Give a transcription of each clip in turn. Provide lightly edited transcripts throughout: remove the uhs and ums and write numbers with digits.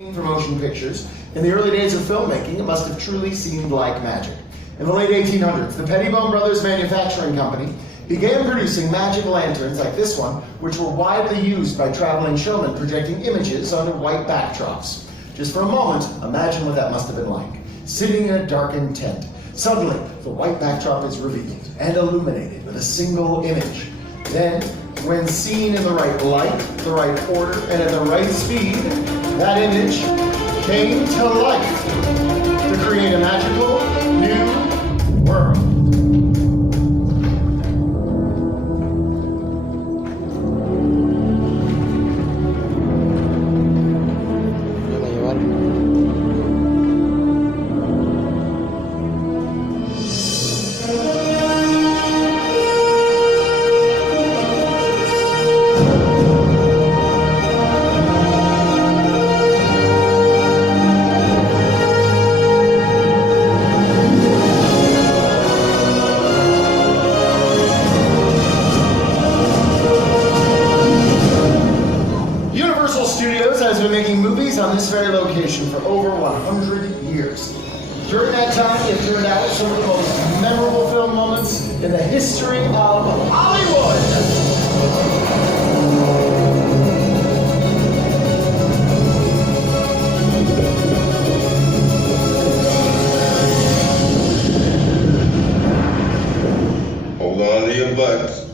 for motion pictures. In the early days of filmmaking, it must have truly seemed like magic. In the late 1800s, the Pettibone Brothers Manufacturing Company began producing magic lanterns like this one, which were widely used by traveling showmen projecting images onto white backdrops. Just for a moment, imagine what that must have been like. Sitting in a darkened tent, suddenly the white backdrop is revealed and illuminated with a single image. Then, when seen in the right light, the right order, and at the right speed, that image came to life to create a magical new world. Studios has been making movies on this very location for over 100 years. During that time, it turned out some of the most memorable film moments in the history of Hollywood. Hold on to your butts.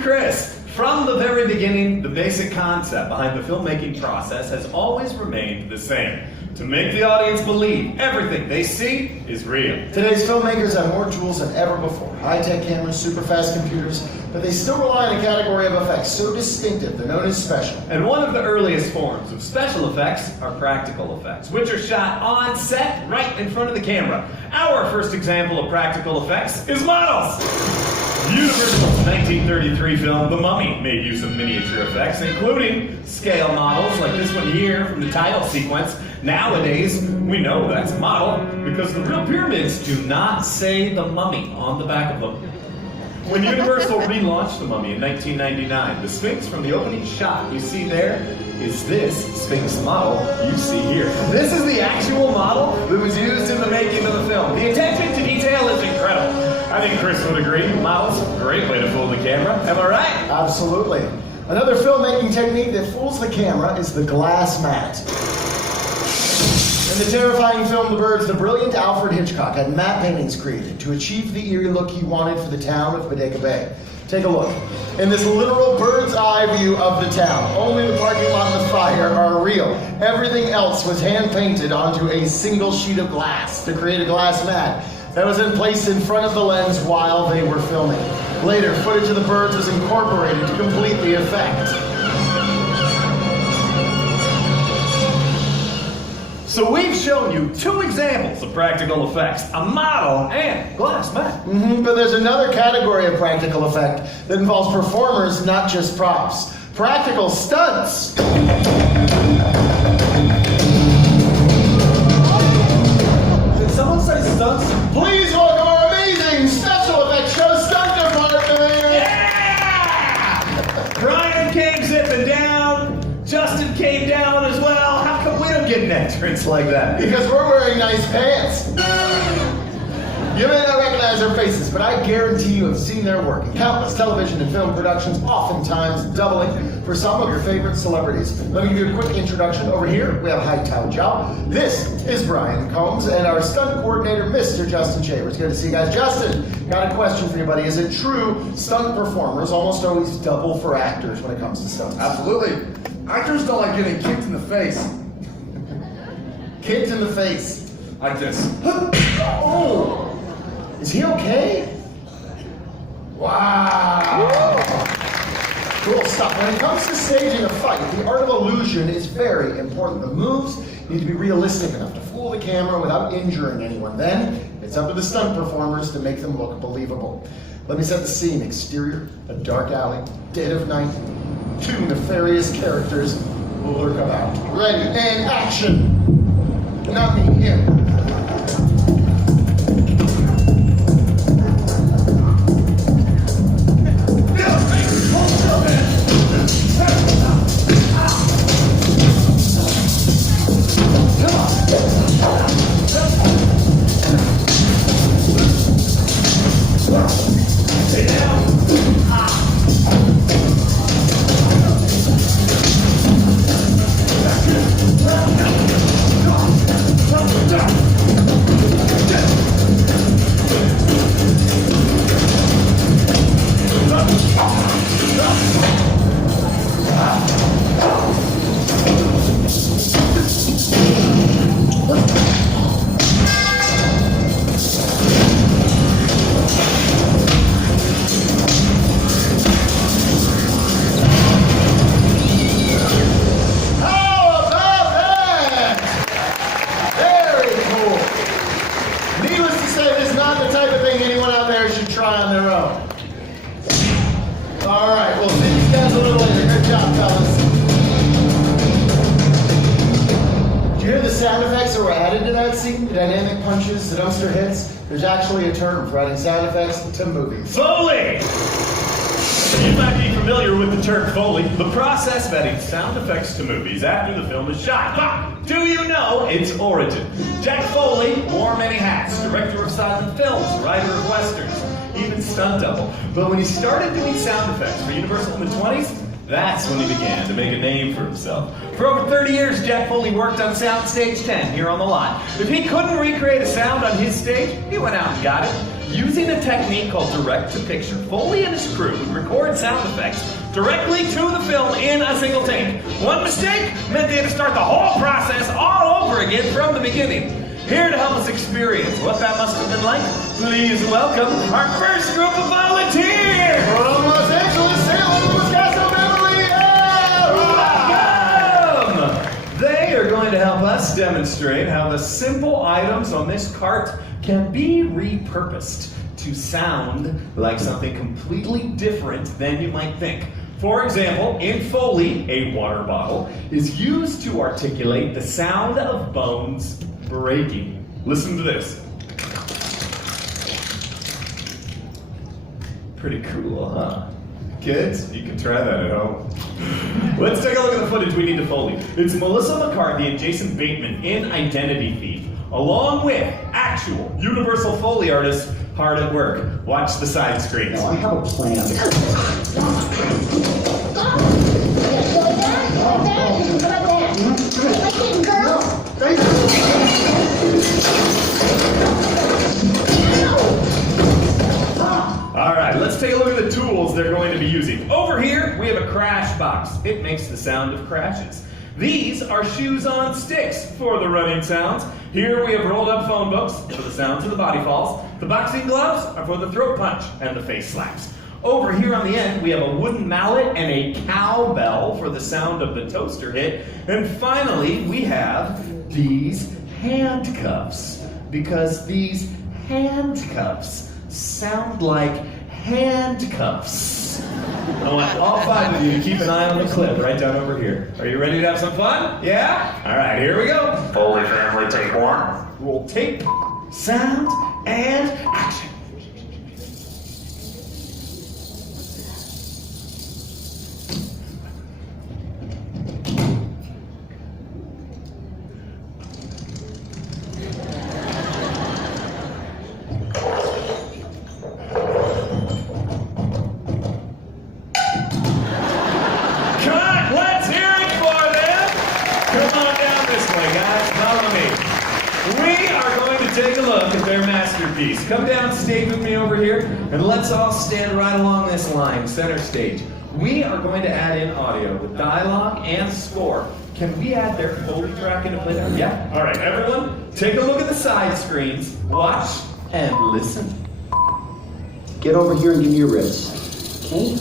Chris, from the very beginning, the basic concept behind the filmmaking process has always remained the same. To make the audience believe everything they see is real. Today's filmmakers have more tools than ever before. High-tech cameras, super fast computers, but they still rely on a category of effects so distinctive they're known as special. And one of the earliest forms of special effects are practical effects, which are shot on set right in front of the camera. Our first example of practical effects is models. Universal's 1933 film, The Mummy, made use of miniature effects, including scale models like this one here from the title sequence. Nowadays, we know that's a model because the real pyramids do not say The Mummy on the back of them. When Universal relaunched The Mummy in 1999, the Sphinx from the opening shot you see there is this Sphinx model you see here. This is the actual model that was used in the making of the film. The attention to detail is incredible. I think Chris would agree. Models, great way to fool the camera. Am I right? Absolutely. Another filmmaking technique that fools the camera is the glass mat. In the terrifying film The Birds, the brilliant Alfred Hitchcock had matte paintings created to achieve the eerie look he wanted for the town of Bodega Bay. Take a look. In this literal bird's eye view of the town, only the parking lot and the fire are real. Everything else was hand painted onto a single sheet of glass to create a glass mat that was then placed in front of the lens while they were filming. Later, footage of the birds was incorporated to complete the effect. So we've shown you two examples of practical effects, a model and glass mat. But there's another category of practical effect that involves performers, not just props. Practical stunts. Did someone say stunts? Please welcome our amazing special effects show stunt department! Yeah! Brian came zipping down. Justin came down as well. How come we don't get an entrance like that? Because we're wearing nice pants. You may not recognize recognize their faces, but I guarantee you have seen their work in countless television and film productions, oftentimes doubling for some of your favorite celebrities. Let me give you a quick introduction. Over here, we have Hai Tao Zhao. This is Brian Combs, and our stunt coordinator, Mr. Justin Chambers. Good to see you guys. Justin, got a question for you, buddy. Is it true stunt performers almost always double for actors when it comes to stunts? Absolutely. Actors don't like getting kicked in the face. Kicked in the face. Like this. Oh! Is he okay? Wow! Cool stuff. When it comes to staging a fight, the art of illusion is very important. The moves need to be realistic enough to fool the camera without injuring anyone. Then, it's up to the stunt performers to make them look believable. Let me set the scene. Exterior, a dark alley, dead of night. Two nefarious characters will lurk about. Ready, and action! Not me, him. Dynamic punches, the dumpster hits. There's actually a term for adding sound effects to movies. Foley! You might be familiar with the term Foley, the process of adding sound effects to movies after the film is shot. But do you know its origin? Jack Foley wore many hats, director of silent films, writer of westerns, even stunt double. But when he started doing sound effects for Universal in the 20s, that's when he began to make a name for himself. For over 30 years, Jack Foley worked on Soundstage 10 here on the lot. If he couldn't recreate a sound on his stage, he went out and got it. Using a technique called direct-to-picture, Foley and his crew would record sound effects directly to the film in a single take. One mistake meant they had to start the whole process all over again from the beginning. Here to help us experience what that must have been like, please welcome our first group of volunteers! From Los Angeles, Salem, Wisconsin, They are going to help us demonstrate how the simple items on this cart can be repurposed to sound like something completely different than you might think. For example, in Foley, a water bottle is used to articulate the sound of bones breaking. Listen to this. Pretty cool, huh? Kids, you can try that at home. Let's take a look at the footage we need to Foley. It's Melissa McCarthy and Jason Bateman in Identity Thief, along with actual Universal Foley artists hard at work. Watch the side screens. Now I have a plan. Alright, let's take a look at the tools they're going to be using. Over here, we have a crash box. It makes the sound of crashes. These are shoes on sticks for the running sounds. Here we have rolled up phone books for the sounds of the body falls. The boxing gloves are for the throat punch and the face slaps. Over here on the end, we have a wooden mallet and a cowbell for the sound of the toaster hit. And finally, we have these handcuffs, because these handcuffs sound like handcuffs. I want all 5 of you to keep an eye on the clip right down over here. Are you ready to have some fun? Yeah? All right, here we go. Foley family, take 1. Roll tape, sound, and action. their masterpiece. Come downstage with me over here, and let's all stand right along this line, center stage. We are going to add in audio with dialogue and score. Can we add their Foley track into play now? Yeah? All right, everyone, take a look at the side screens, watch, and listen. Get over here and give me your ribs. Okay?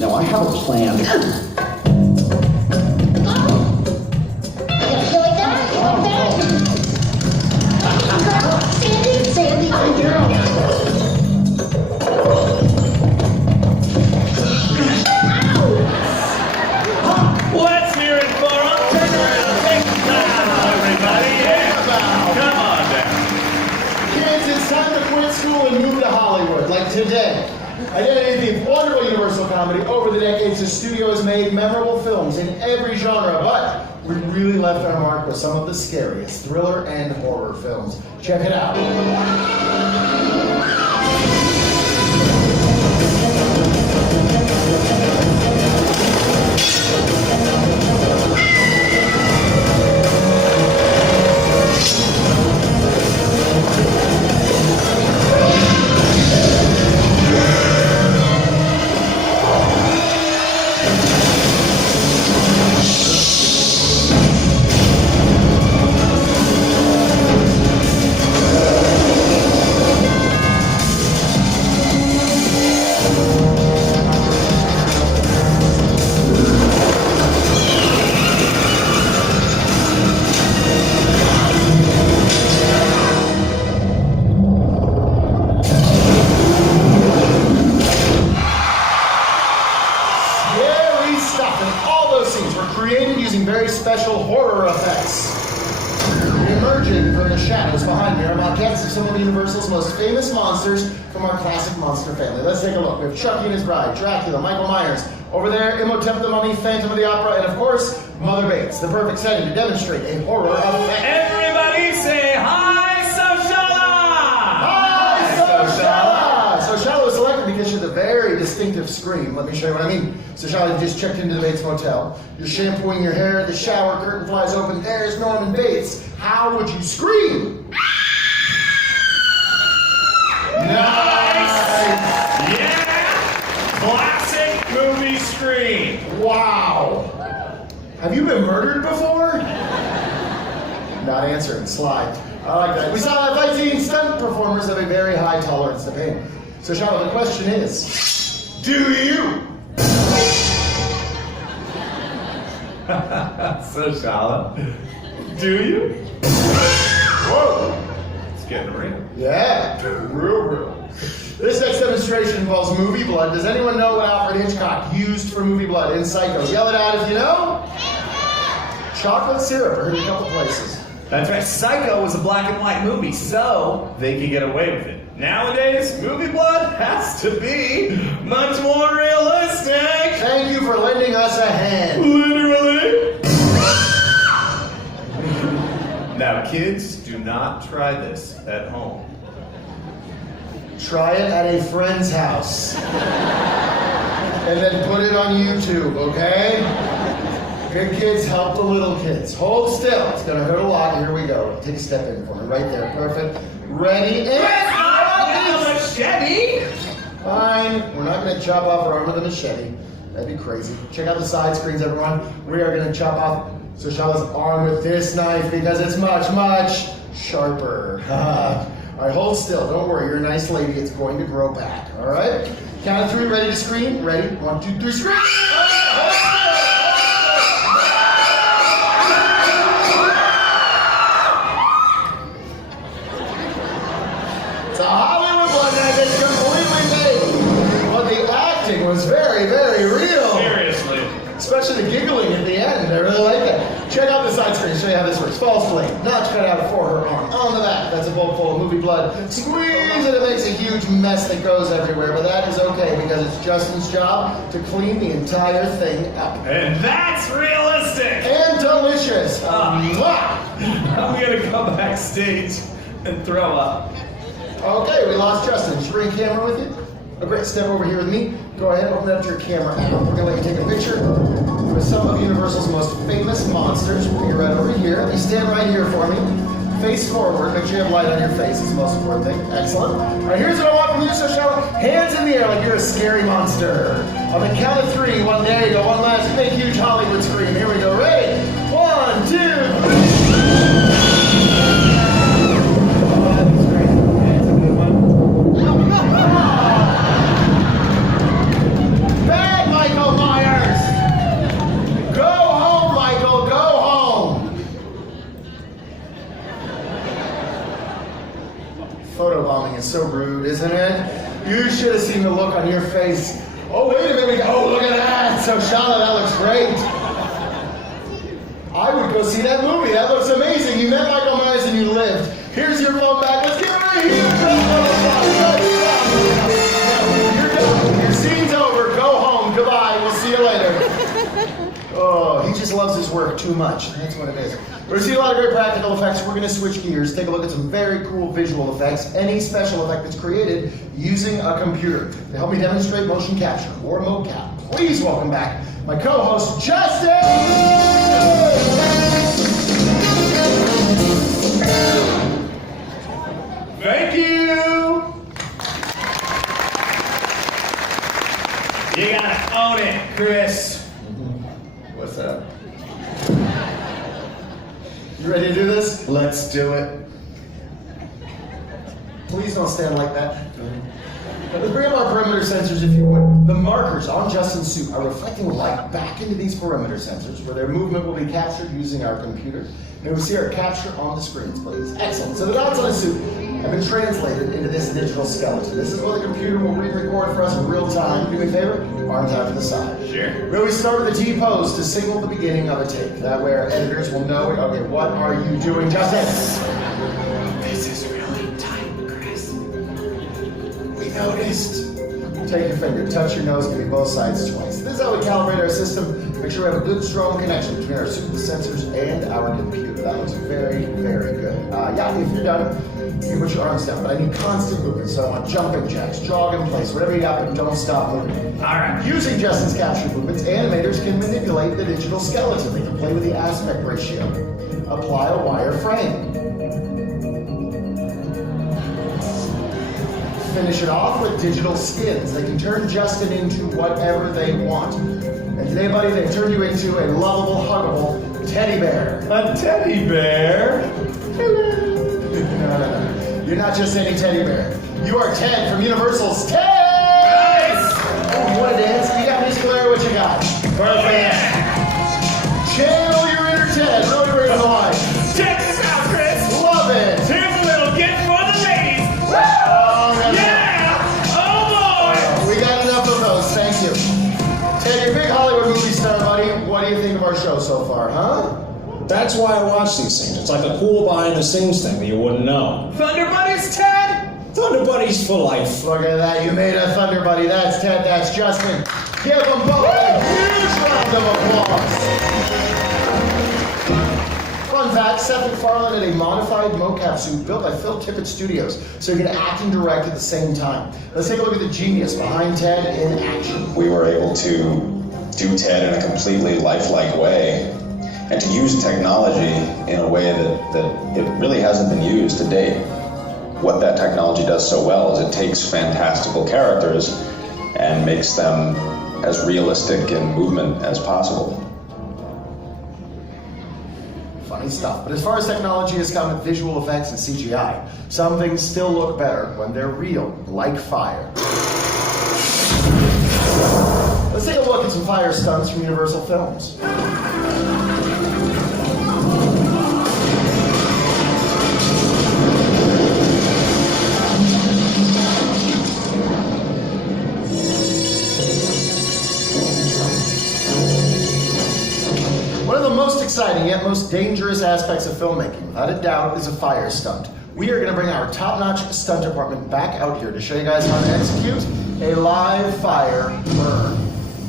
Now I have a plan. Sandy, Let's hear it for them. Turn around, take some time, everybody. Yeah. Come on down. Kids, it's time to quit school and move to Hollywood, like today. Identity the wonderful Universal comedy. Over the decades, the studio has made memorable films in every genre, but we really left our mark with some of the scariest thriller and horror films. Check it out. Created using very special horror effects. Emerging from the shadows behind me are maquettes of some of Universal's most famous monsters from our classic monster family. Let's take a look. We have Chucky and his bride, Dracula, Michael Myers. Over there, Imhotep the Mummy, Phantom of the Opera, and of course, Mother Bates, the perfect setting to demonstrate a horror effect. Everybody say hi, Soshala! Hi, Soshala! Soshala was selected because she has a very distinctive scream. Let me show you what I mean. Soshala, you just checked into the Bates Motel. You're shampooing your hair, the shower curtain flies open. There's Norman Bates. How would you scream? Nice! Yeah! Classic movie scream. Wow! Have you been murdered before? Not answering. Slide. I like that. We saw that fight scene. Stunt performers have a very high tolerance to pain. So, Shala, the question is, do you? So, Shala, do you? Whoa! It's getting real. Yeah, real. This next demonstration involves movie blood. Does anyone know what Alfred Hitchcock used for movie blood in Psycho? Yell it out if you know. Chocolate syrup. I heard it a couple places. That's right. Psycho was a black and white movie, so they could get away with it. Nowadays, movie blood has to be much more realistic. Thank you for lending us a hand. Literally. Now, kids, do not try this at home. Try it at a friend's house. And then put it on YouTube, okay? Big kids help the little kids. Hold still. It's gonna hurt a lot. Here we go. Take a step in for me. Right there. Perfect. Ready and... Machete? Fine. We're not gonna chop off our arm with a machete. That'd be crazy. Check out the side screens, everyone. We are gonna chop off Soshala's arm with this knife because it's much, much sharper. All right, hold still. Don't worry. You're a nice lady. It's going to grow back. All right? Count of three. Ready to scream? Ready? 1, 2, 3, scream! It's a Hollywood one that is completely made. But the acting was very, very real. Seriously. Especially the giggling at the end. I really like that. Check out the side screen. Show you how this works. False blade. Notch cut out for her arm. On the back. That's a bowl full of movie blood. Squeeze and it makes a huge mess that goes everywhere. But that is okay because it's Justin's job to clean the entire thing up. And that's realistic. And delicious. Mwah! I'm going to go backstage and throw up. Okay, we lost Justin. Did you bring a camera with you? Oh, great. Step over here with me. Go ahead, open up your camera app. We're going to let you take a picture with some of Universal's most famous monsters. We'll be right over here. You stand right here for me. face forward. Make sure you have light on your face. It's the most important thing. Excellent. All right, here's what I want from you, so shout hands in the air like you're a scary monster. On the count of 3, there you go. One last big, huge Hollywood scream. Here we go. Ready? 1, 2, 3. Bad Michael Myers! Go home, Michael, go home! Photobombing is so rude, isn't it? You should have seen the look on your face. Oh, wait a minute. Oh, look at that. So, Shauna, that looks great. I would go see that movie. That looks amazing. You met Michael Myers and you lived. Here's your phone back. Let's give her a huge You're done. Your scene's over. Go home. Goodbye. We'll see you later. Oh, he just loves his work too much. That's what it is. We're going to see a lot of great practical effects. We're going to switch gears, take a look at some very cool visual effects, any special effect that's created using a computer. To help me demonstrate motion capture or mocap, please welcome back my co-host, Justin! Thank you! You gotta own it, Chris. What's up? You ready to do this? Let's do it. Please don't stand like that. Let's bring up our perimeter sensors, if you would. The markers on Justin's suit are reflecting light back into these perimeter sensors, where their movement will be captured using our computer. May we see our capture on the screens, please? Excellent. So the dots on his suit have been translated into this digital skeleton. This is what the computer will re-record for us in real time. Do me a favor, arms out to the side. Sure. May we start with the T-pose to signal the beginning of a take. That way our editors will know, okay, what are you doing, Justin? This is really tight, Chris. We noticed. Take your finger, touch your nose, give me both sides twice. This is how we calibrate our system. Make sure we have a good, strong connection between our suit, the sensors, and our computer. That looks very, very good. Yeah, if you're done, you can put your arms down. But I need constant movement, so I want jumping jacks, jog in place, whatever you got, but don't stop moving. All right. Using Justin's capture movements, animators can manipulate the digital skeleton. They can play with the aspect ratio. Apply a wireframe. Finish it off with digital skins. They can turn Justin into whatever they want. And today, buddy, they've turned you into a lovable, huggable teddy bear. A teddy bear? No. You're not just any teddy bear. You are Ted from Universal's Ted! Nice! Oh, you want to dance? You got musical area, what you got? Perfect. Channel your inner Ted. Really bring it to life. Check this out, Chris! Love it. Here's a little gift for the ladies! Oh, that's Yeah! Oh boy! We got enough of those, thank you. Ted, you're a big Hollywood movie star, buddy. What do you think of our show so far, huh? That's why I watch these things. It's like a cool behind the scenes thing that you wouldn't know. Thunder Buddies, Ted! Thunder Buddies for life. Look at that, you made a Thunder Buddy. That's Ted, that's Justin. Give them both a huge round of applause. Fun fact, Seth MacFarlane had a modified mocap suit built by Phil Tippett Studios, so he could act and direct at the same time. Let's take a look at the genius behind Ted in action. We were able to do Ted in a completely lifelike way and to use technology in a way that it really hasn't been used to date. What that technology does so well is it takes fantastical characters and makes them as realistic in movement as possible. Funny stuff. But as far as technology has come with visual effects and CGI, some things still look better when they're real, like fire. Let's take a look at some fire stunts from Universal Films. One of the most exciting yet most dangerous aspects of filmmaking, without a doubt, is a fire stunt. We are going to bring our top-notch stunt department back out here to show you guys how to execute a live fire burn.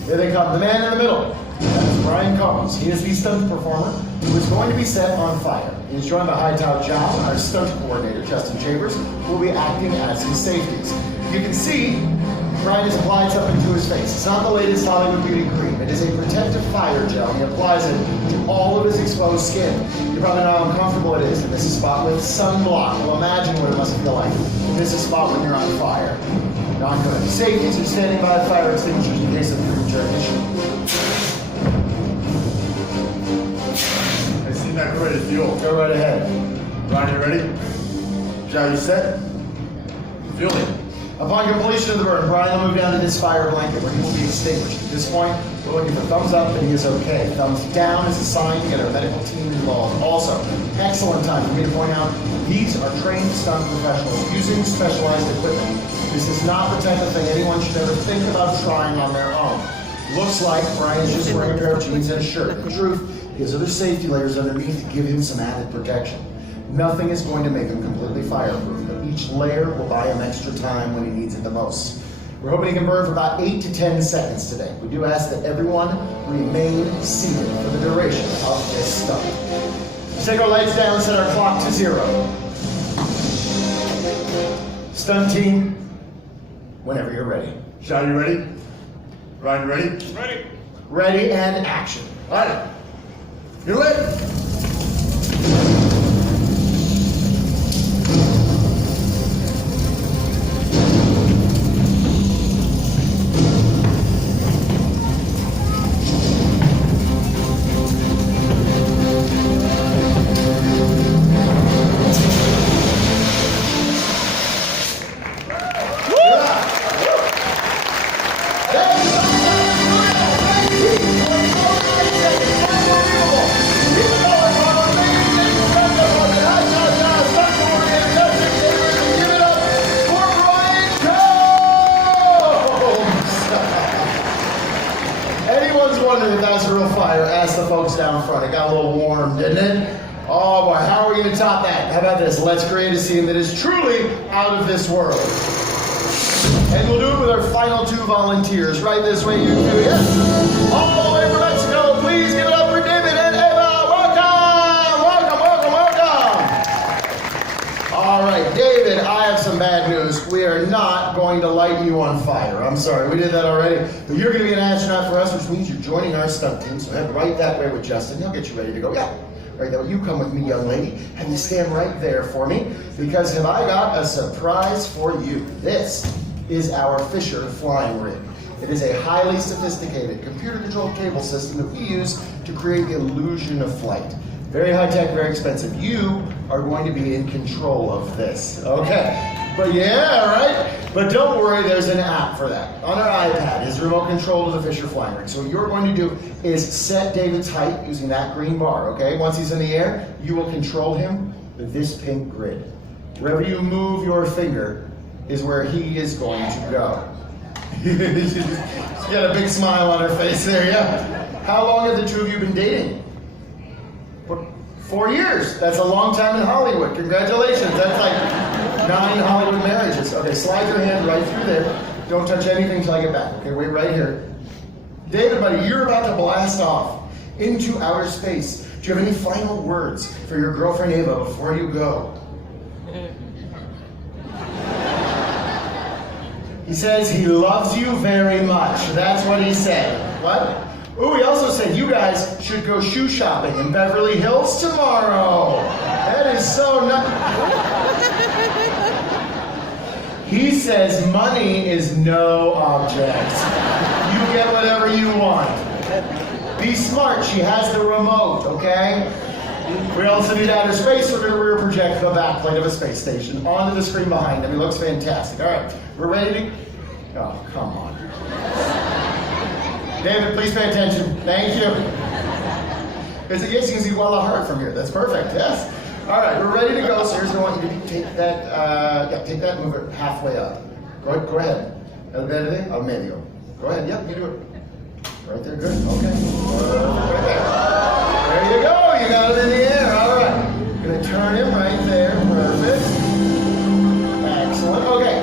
Here they come, the man in the middle. That's Brian Combs. He is the stunt performer who is going to be set on fire. He's joined by Hightower John, our stunt coordinator, Justin Chambers, who will be acting as his safeties. You can see Brian has applied something to his face. It's not the latest Hollywood beauty cream. It is a protective fire gel. He applies it to all of his exposed skin. You probably know how uncomfortable it is to miss a spot with sunblock. Well, imagine what it must feel like to miss a spot when you're on fire. Not good. Safeties are standing by fire extinguishers in case of premature ignition. I see that ready to fuel. Go right ahead. Ryan, you ready? Joe, you set? Fueling. Upon completion of the burn, Brian will move down to this fire blanket where he will be extinguished. At this point, we're looking for thumbs up that he is okay. Thumbs down is a sign to get our medical team involved. Also, excellent time for me to point out these are trained stunt professionals using specialized equipment. This is not the type of thing anyone should ever think about trying on their own. Looks like Brian's just wearing a pair of jeans and a shirt. In truth, he has other safety layers underneath to give him some added protection. Nothing is going to make him completely fireproof, but each layer will buy him extra time when he needs it the most. We're hoping he can burn for about 8 to 10 seconds today. We do ask that everyone remain seated for the duration of this stunt. Let's take our lights down and set our clock to 0. Stunt team, whenever you're ready. Joe, you ready? Ryan, you ready? Ready. Ready and action. All right. You're lit. Wondering if that's a real fire, ask the folks down front. It got a little warm, didn't it? Oh boy, how are we going to top that? How about this? Let's create a scene that is truly out of this world. And we'll do it with our final 2 volunteers. Right this way, you two. Yes. All the way from Mexico, please give it up for David and Eva. Welcome! Welcome, welcome, welcome! All right, David, I have some bad news. We are not going to light you on fire. I'm sorry, we did that already. But you're going to be an astronaut for us, which means you're joining our stunt team. So head right that way with Justin. He'll get you ready to go. Yeah, right that way. You come with me, young lady, and you stand right there for me, because have I got a surprise for you. This is our Fisher flying rig. It is a highly sophisticated computer-controlled cable system that we use to create the illusion of flight. Very high-tech, very expensive. You are going to be in control of this, okay? But yeah, right? But don't worry, there's an app for that. On our iPad is remote control of the Fisher flying rig. So what you're going to do is set David's height using that green bar, okay? Once he's in the air, you will control him with this pink grid. Wherever you move your finger is where he is going to go. She's got a big smile on her face there, yeah. How long have the two of you been dating? 4 years. That's a long time in Hollywood. Congratulations. That's like 9 Hollywood marriages. Okay, slide your hand right through there. Don't touch anything until I get back. Okay, wait right here. David, buddy, you're about to blast off into outer space. Do you have any final words for your girlfriend Ava before you go? He says he loves you very much. That's what he said. What? Ooh, he also said you guys should go shoe shopping in Beverly Hills tomorrow. That is so nuts. He says money is no object. You get whatever you want. Be smart, she has the remote, okay? We also need outer space. We're going to rear project the backplate of a space station onto the screen behind him. He looks fantastic. All right, we're ready to... Oh, come on. David, please pay attention. Thank you. Yes, you can see Guadalajara from here. That's perfect, yes. All right, we're ready to go. So here's what I want you to do. Take that, take that and move it halfway up. Go ahead. El verde, al medio. Go ahead, yep, you do it. Right there, good, okay. Right there. There you go, you got it in the air, all right. Gonna turn him right there, perfect. Excellent, okay.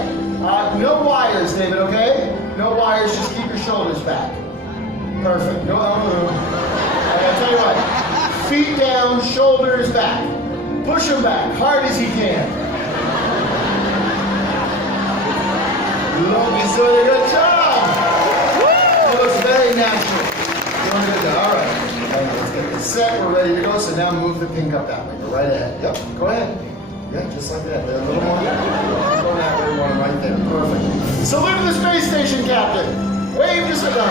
No wires, David, okay? No wires, just keep your shoulders back. Perfect, no, I'll tell you what, feet down, shoulders back. Push him back, hard as he can. Loki's doing a good job. It looks very natural. Doing a good job. All right. Let's get this set. We're ready to go. So now move the pink up that way. Go right ahead. Yep. Go ahead. Yeah, just like that. A little more. Go that way. One right there. Perfect. Salute the space station captain. Wave to sit down.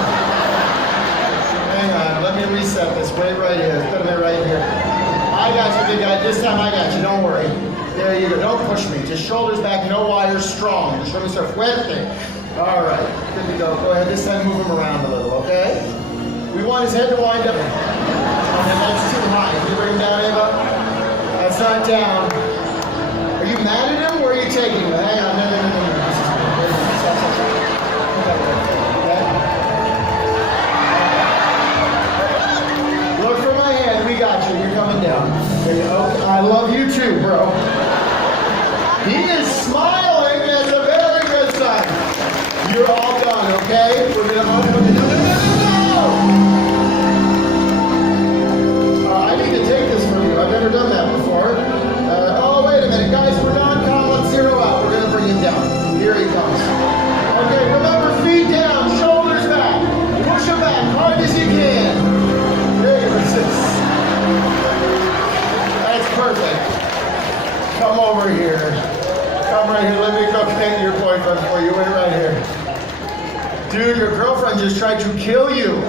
Hang on. Let me reset this. Wait right here. Put it right here. I got you, big guy. This time I got you. Don't worry. There you go. Don't push me. Just shoulders back. No wires. Strong. Just let me start fuerte. All right. Good to go. Go ahead. This time move him around a little, okay? We want his head to wind up. And that's too high. Can you bring him down, Ava? That's not down. Are you mad at him or are you taking him? Hang on. No. Okay? Look for my hand. We got you. You're coming down. There you go. I love you too, bro. He is smiling. That's a very good sign. You're all done, okay? We're gonna I need to take this from you. I've never done that before. Oh, wait a minute, guys. We're non-com. Let's zero out. We're gonna bring him down. Here he comes. Okay, remember, feet down, shoulders back. Push him back hard as you can. There you go. That's perfect. Come over here. Come right here. Let me go get your boyfriend for you. Wait right here. Dude, your girlfriend just tried to kill you.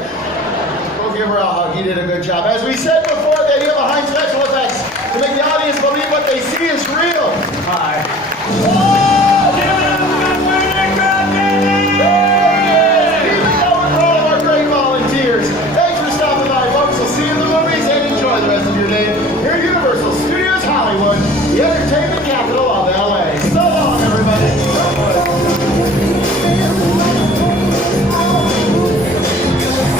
Go give her a hug. You did a good job. As we said before, they do behind special effects to make the audience believe what they